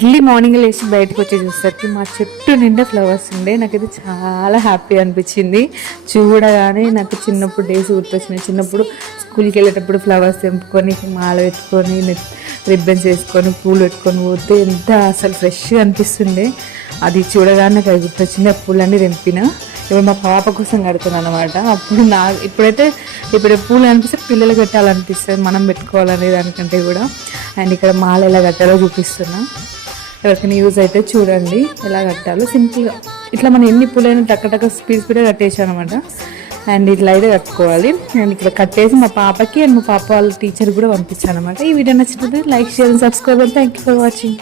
Early morning లేచి బయటకు వచ్చి చూసేసరికి మా చెట్టు నిండా ఫ్లవర్స్ ఉండే. నాకైతే చాలా హ్యాపీ అనిపించింది చూడగానే. నాకు చిన్నప్పుడు డేస్ గుర్తొచ్చినాయి. చిన్నప్పుడు స్కూల్కి వెళ్ళేటప్పుడు ఫ్లవర్స్ తెంపుకొని మాల పెట్టుకొని రిబ్బన్స్ వేసుకొని పూలు పెట్టుకొని పోతే ఎంత అసలు ఫ్రెష్గా అనిపిస్తుండే. అది చూడగానే నాకు అది గుర్తొచ్చింది. ఆ పూలన్నీ తెంపిన. ఇప్పుడు మా పాప కోసం కడుతున్నాను అనమాట. అప్పుడు ఇప్పుడు పూలు అనిపిస్తే పిల్లలు కట్టాలనిపిస్తుంది, మనం పెట్టుకోవాలనే దానికంటే కూడా. అండ్ ఇక్కడ మాల ఎలా కట్టాలో చూపిస్తున్నా. ఎవరికైనా యూజ్ అయితే చూడండి ఎలా కట్టాలో. సింపుల్గా ఇట్లా మనం ఎన్ని పూలైనా టక్క స్పీడ్గా కట్టేసాను అనమాట. అండ్ ఇట్లా అయితే కట్టుకోవాలి. అండ్ ఇక్కడ కట్టేసి మా పాపకి అండ్ మా పాప వాళ్ళ టీచర్ కూడా పంపించాను అనమాట. ఈ వీడియో నచ్చినట్లయితే like, share, subscribe. Thank you for watching.